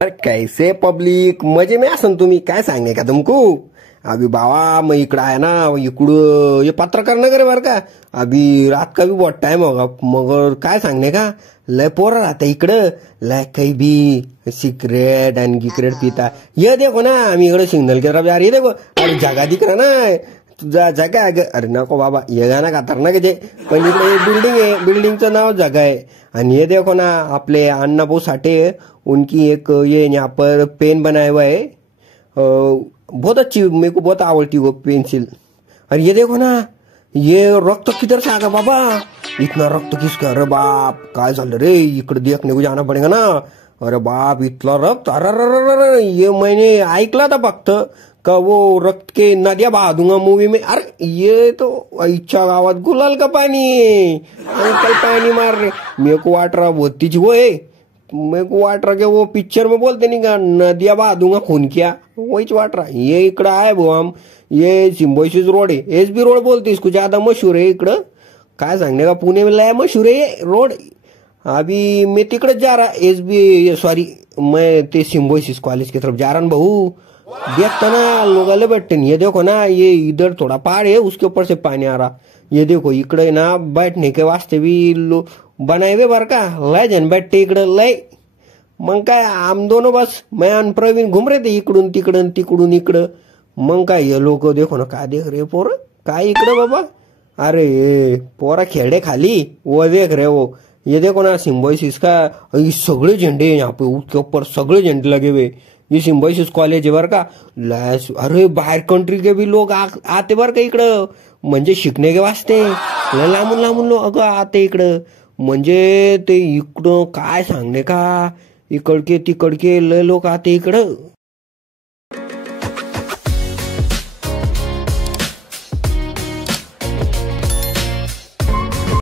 अरे कैसे पब्लिक मजे में असन तुम्ही काय सांगणे का तुमको अभी बाबा मैं इकड़ा है ना इकडं ये पत्रकार नगर है बर का। अभी रात का भी बहुत टाइम होगा मगर काय सांगणे का लय पोरं राहता इकडं लय काही भी सिगरेट आणि गिकरेट पिता। ये देखो ना आम्ही इकडे सिग्नल के तरफ जा रही है देखो अरे जगह दिख रहा ना तुझा जगह आहे अरे नको बाबा ये गाणं खतरनाक आहे पण इकडे बिल्डिंग आहे बिल्डिंगचं नाव जगह है। आणि ये देखो ना अपने अन्ना भाऊ साठे उनकी एक ये यहाँ पर पेन बनाया हुआ है बहुत अच्छी मेरे को बहुत आवड़ती वो पेंसिल। और ये देखो ना ये रक्त किधर से आ गया बाबा इतना रक्त किसका अरे बाप काय झालं रे इकडे देखने को जाना पड़ेगा ना। अरे बाप इतना रक्त अरे ये मैंने ऐकला था फक्त का वो रक्त के नदियां बहा दूंगा मूवी में। अरे ये तो इच्छा गावात गुलाल का पानी अंकल पानी मार रहे मेरे को वाट रहा वो तीज वो है मेरे को वाट रहा कि वो पिक्चर में बोलते नहीं का नदियां बहा दूंगा खून किया वहीच वाट रहा। ये इकडं आहे भाऊ हम ये सिम्बोसिस रोड है एसबी रोड बोलते इसको ज्यादा मशहूर है इकडं काय सांगने का पुणे में लय मशहूर है ये रोड। अभी मैं तिकड़ जा रहा एसबी सॉरी मैं ते सिम्बोसिस कॉलेज की तरफ जा रहा हूँ बहू देखता ना लोग अलग बैठते नहीं। ये देखो ना ये इधर थोड़ा पहाड़ है उसके ऊपर से पानी आ रहा। ये देखो इकडे ना बैठने के वास्ते भी बनाए हुए बर का लय जन बैठते इकडे लय मग काय आम दोनों बस मैं आणि प्रवीण घूम रहे थे इकडून तिकडून तिकडून इकडं मग काय ये लोक देखो ना काय देख रहे पोर काय इकडे बाबा अरे ये पोरा खेड़े खाली वो देख रहे वो। ये देखो ना सिम्बोसिस का ये सगळे झंडे यहाँ पे उसके ऊपर सगळे झंडे लगे हुए ये सिम्बोसिस कॉलेज है बर का लैस अरे बाहर कंट्री के भी लोग आते बर का इकडं म्हणजे शिकणे के वास्ते लय लांबून लांबून लोक आते इकडं म्हणजे ते इकडं काय सांगणे का इकडके तिकडके लय लोक आते इकडं।